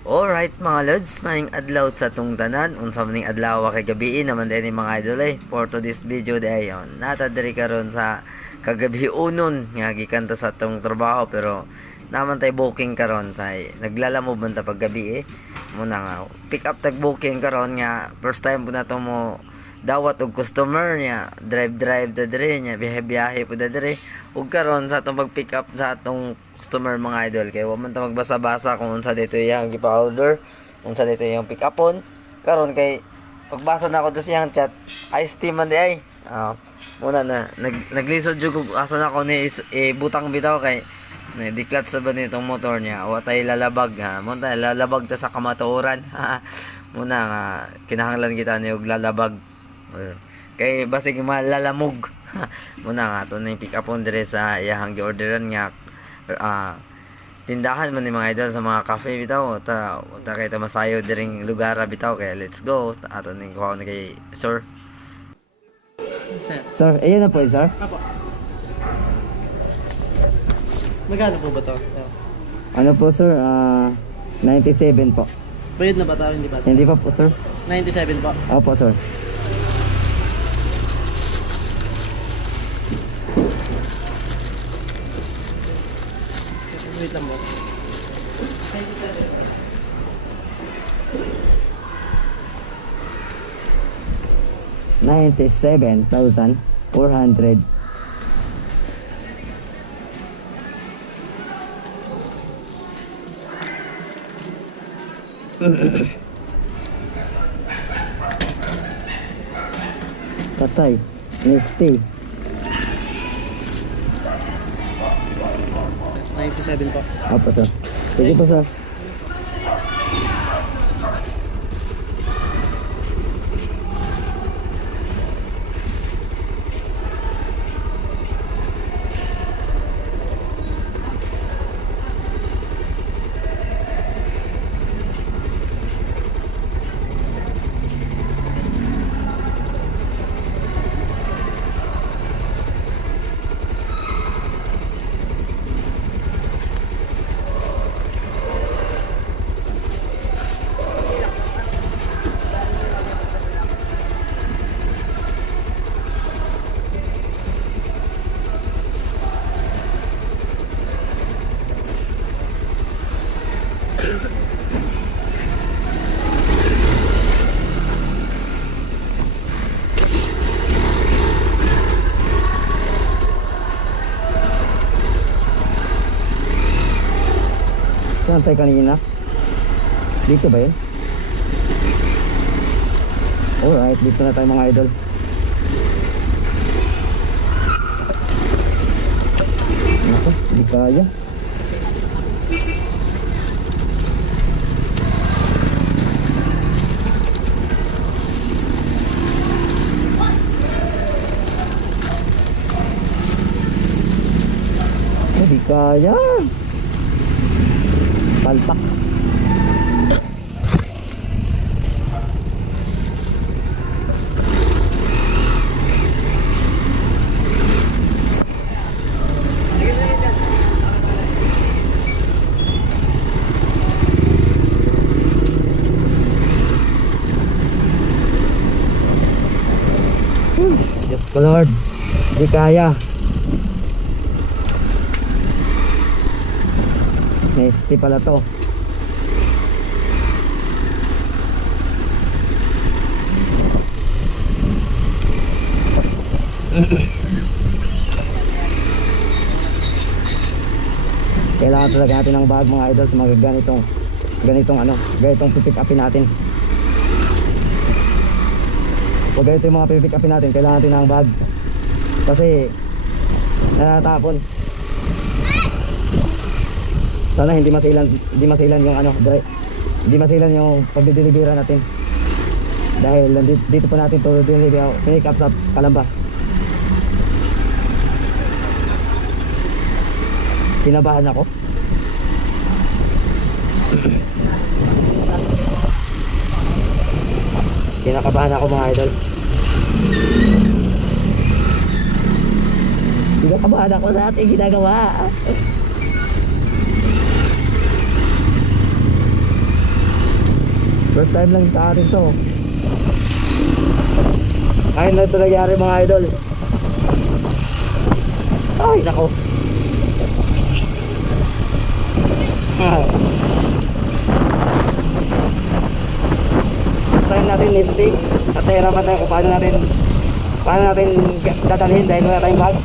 Alright mga lods, maning adlaw sa tung tanan, unsa maning adlaw kay gabi naman din mga idol eh. For to this video dayon, nata diri karon sa kagabi unon nga gikan ta sa tong trabaho pero naman tay booking karon say naglalamove man ta pag gabi eh. Muna nga pick up tag booking karon nga first time po na to mo dawat og customer niya. Drive drive da dire niya biyahe biyahe po da dire. Ug karon sa atong pag pick up sa atong customer mga idol. Kay wa man ta magbasa-basa kung unsa dito yang gipa-order unsa dito yung pick upon karon kay pagbasa na ako do siyang chat. Ice tea man di ay. Ah, muna na nag naglisod jud ko asa na ako ni is, eh, butang bitaw kay na diklat sa ba nitong motor niya. Wa tay lalabag ha. Mo tay lalabag ta sa kamatuoran muna nga kinahanglan kita ni og lalabag. Uh, kay basig malalamog muna nga to na pick up on dire sa iyahang gi-orderan nga ah, tindahan man ni mga idol sa mga cafe bitaw ta ta kay ta masayo diring lugar bitaw kay let's go ato ning kuha ni kay sir Sir. sir ayan na po sir Apo. Magkano po ba to? ano po sir ah 97 po Bayad na ba tao? Hindi ba? hindi pa po sir 97 po. opo sir Wait lang mo. 97,400 Patay. Misty. 97 po. Apa sir? Sige po sir. Saan tayo kanina? Dito ba yun? Alright, dito na tayo mga idol. Nako, di kaya. Di kaya. Palpak. Diyos ko Lord, di kaya. Nasty pala to. Kailangan talaga natin ng bag mga idol sa mga ganitong ganitong ano, ganitong pipick upin natin. Pag ganito yung mga pipick upin natin, kailangan natin ng bag. Kasi natatapon. Sana hindi masilan, hindi masilan yung ano, dry, hindi masilan yung pagdidelibera natin. Dahil nandito, dito pa natin to deliver, pick up sa Kalamba. Kinabahan ako. Kinakabahan ako mga idol. Kinakabahan ako sa ating ginagawa. First time lang sa atin to. Ngayon na ito nangyari mga idol. Ay, nako. Ah. First time natin stick. At nahirapan tayo kung paano natin paano natin dadalhin dahil wala tayong bag.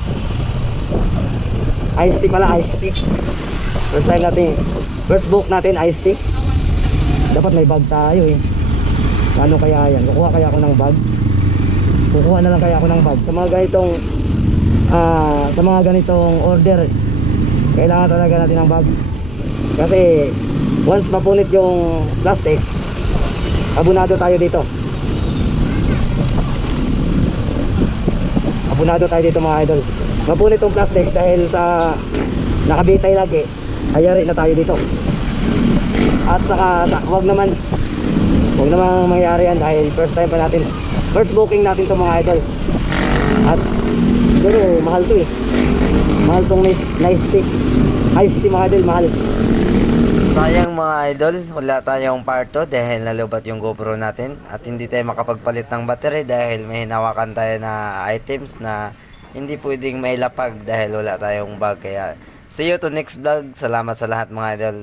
Ice tea pala, ice tea. First time natin, first book natin ice tea. Dapat may bag tayo eh. Ano kaya yan? Kukuha kaya ako ng bag? Kukuha na lang kaya ako ng bag. Sa mga ganitong ah sa mga ganitong order, kailangan talaga natin ng bag. Kasi once mapunit yung plastic, abunado tayo dito. Abunado tayo dito mga idol. Mapunit yung plastic dahil sa nakabitay lagi, ayari na tayo dito. At saka sa- wag naman wag naman mangyari yan dahil first time pa natin first booking natin to mga idol. At pero mahal to eh. Mahal tong nice, nice stick. Ice tea mga idol, mahal. Sayang mga idol, wala tayong part 2 dahil nalubat yung GoPro natin at hindi tayo makapagpalit ng battery dahil may hinawakan tayo na items na hindi pwedeng mailapag dahil wala tayong bag kaya see you to next vlog. Salamat sa lahat mga idol.